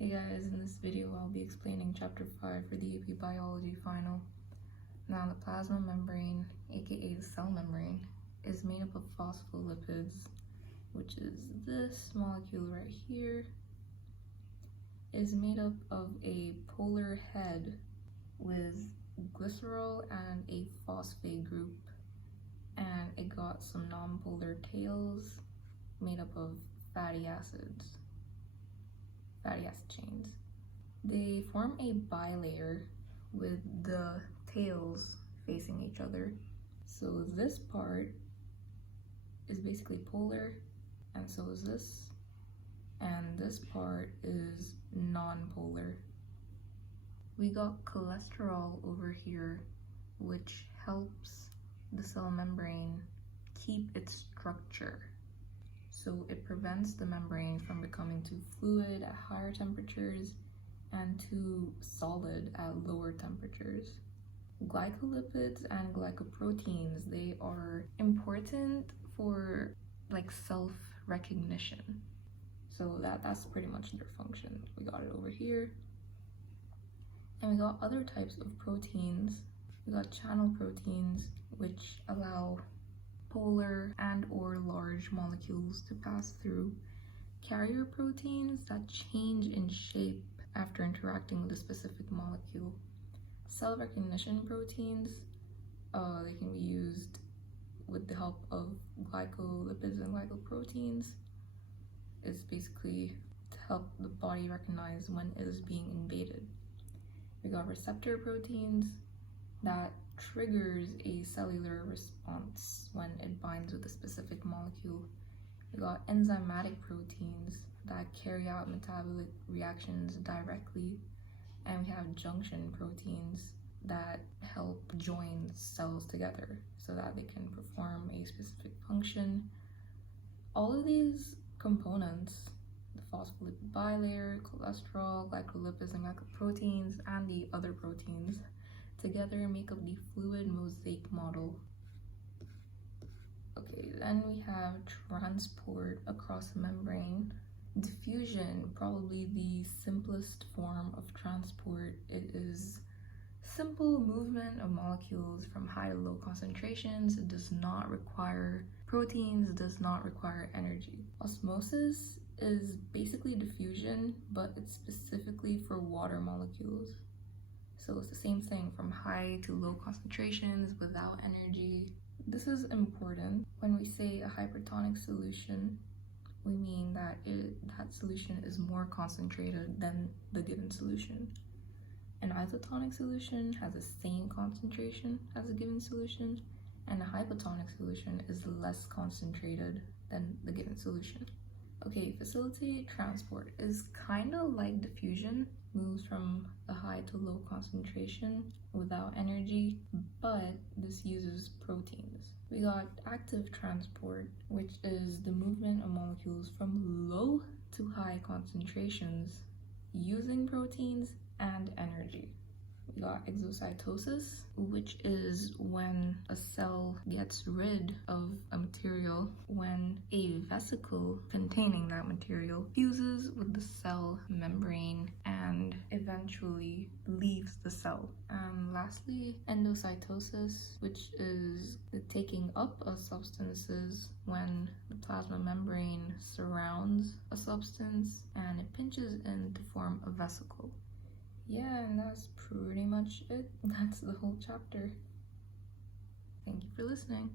Hey guys, in this video I'll be explaining chapter 5 for the AP Biology final. Now the plasma membrane, aka the cell membrane, is made up of phospholipids, which is this molecule right here. It is made up of a polar head with glycerol and a phosphate group, and it got some non-polar tails made up of fatty acid chains. They form a bilayer with the tails facing each other. So this part is basically polar, and so is this, and this part is non-polar. We got cholesterol over here, which helps the cell membrane keep its structure. So it prevents the membrane from becoming too fluid at higher temperatures and too solid at lower temperatures. Glycolipids and glycoproteins, they are important for like self-recognition. So that's pretty much their function. We got it over here. And we got other types of proteins. We got channel proteins, which allow polar and or large molecules to pass through. Carrier proteins that change in shape after interacting with a specific molecule. Cell recognition proteins, they can be used with the help of glycolipids and glycoproteins. It's basically to help the body recognize when it is being invaded. We got receptor proteins that triggers a cellular response when it binds with a specific molecule. We got enzymatic proteins that carry out metabolic reactions directly, and we have junction proteins that help join cells together so that they can perform a specific function. All of these components, the phospholipid bilayer, cholesterol, glycolipids and glycoproteins, and the other proteins, together make up the fluid mosaic model. Okay, then we have transport across the membrane. Diffusion, probably the simplest form of transport. It is simple movement of molecules from high to low concentrations. It does not require proteins, it does not require energy. Osmosis is basically diffusion, but it's specifically for water molecules. So it's the same thing, from high to low concentrations without energy. This is important. When we say a hypertonic solution, we mean that that solution is more concentrated than the given solution. An isotonic solution has the same concentration as a given solution, and a hypotonic solution is less concentrated than the given solution. Okay, facilitated transport is kind of like diffusion, moves from a high to low concentration without energy, but this uses proteins. We got active transport, which is the movement of molecules from low to high concentrations using proteins and energy. We got exocytosis, which is when a cell gets rid of a material when a vesicle containing that material fuses with the cell membrane and eventually leaves the cell. And lastly, endocytosis, which is the taking up of substances when the plasma membrane surrounds a substance and it pinches in to form a vesicle. Yeah, and that's pretty much it. That's the whole chapter. Thank you for listening.